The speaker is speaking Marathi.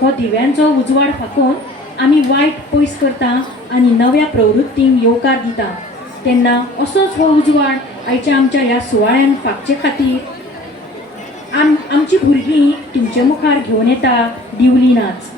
हो दिव्यांचो उजवाड फाकोवन आमी वायट पयस करता आनी नव्या प्रवृत्तींक येवकार दिता. तेन्ना असोच हो उजवाड आयच्या आमच्या ह्या सुवाळ्यान फाकचे खातीर. आम आमची भुरगीं तुमचे मुखार घेवन येता दिवली नाच